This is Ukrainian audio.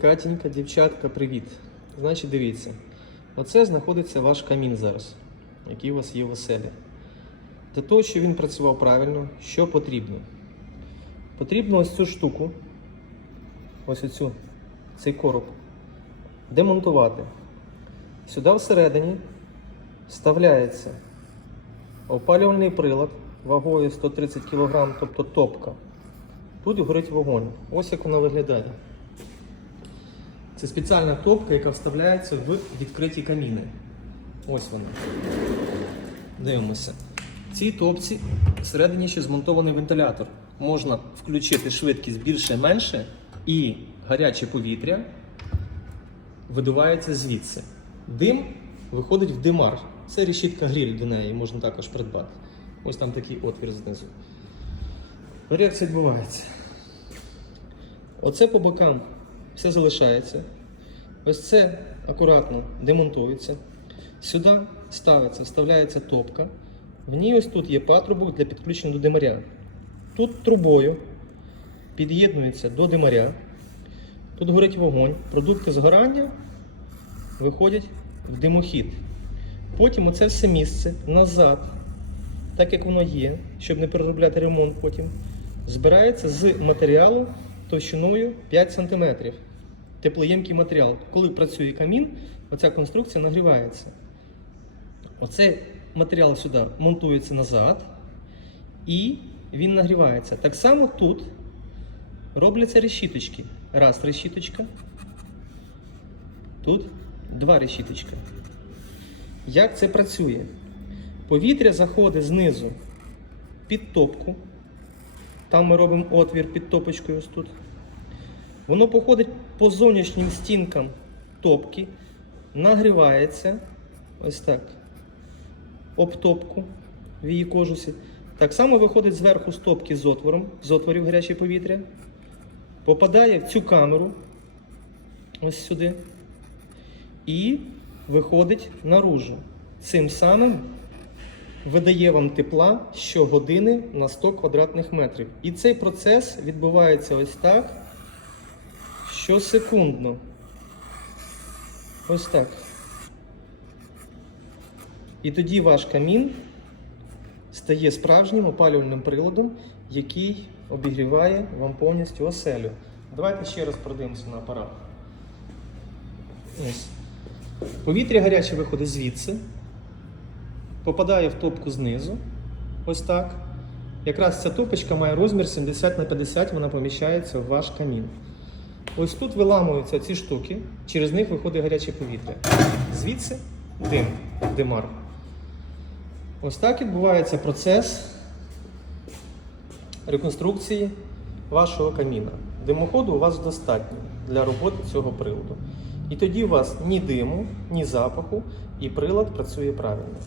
Катінька, дівчатка, привіт. Значить, дивіться, оце знаходиться ваш камін зараз, який у вас є в оселі. Для того, щоб він працював правильно, що потрібно? Потрібно ось цю штуку, ось оцю, цей короб, демонтувати. Сюди всередині вставляється опалювальний прилад вагою 130 кг, тобто топка. Тут горить вогонь. Ось як вона виглядає. Це спеціальна топка, яка вставляється в відкриті каміни. Ось вона. Дивимося. В цій топці всередині ще змонтований вентилятор. Можна включити швидкість більше-менше, і гаряче повітря видувається звідси. Дим виходить в димар. Це решітка гриль до неї, можна також придбати. Ось там такий отвір знизу. Це відбувається? Оце по бокам все залишається. Ось це акуратно демонтується. Сюди ставиться, вставляється топка. В ній ось тут є патрубок для підключення до димаря. Тут трубою під'єднується до димаря. Тут горить вогонь. Продукти згорання виходять в димохід. Потім оце все місце назад, так як воно є, щоб не переробляти ремонт потім, збирається з матеріалу товщиною 5 см. Теплоємкий матеріал. Коли працює камін, оця конструкція нагрівається. Оцей матеріал сюди монтується назад і він нагрівається. Так само тут робляться решіточки. Раз решіточка. Тут два решіточка. Як це працює? Повітря заходить знизу під топку. Там ми робимо отвір під топочкою ось тут. Воно походить по зовнішнім стінкам топки, нагрівається ось так. Об топку в її кожусі. Так само виходить зверху з топки з отвором, з отворів гаряче повітря. Попадає в цю камеру, ось сюди, і виходить наружу. Цим самим видає вам тепла щогодини на 100 квадратних метрів. І цей процес відбувається ось так. Щосекундно. Ось так. І тоді ваш камін стає справжнім опалювальним приладом, який обігріває вам повністю оселю. Давайте ще раз продивимося на апарат. Ось. Повітря гаряче виходить звідси, попадає в топку знизу. Ось так. Якраз ця топочка має розмір 70 на 50, вона поміщається в ваш камін. Ось тут виламуються ці штуки, через них виходить гаряче повітря. Звідси дим, димар. Ось так відбувається процес реконструкції вашого каміна. Димоходу у вас достатньо для роботи цього приладу. І тоді у вас ні диму, ні запаху, і прилад працює правильно.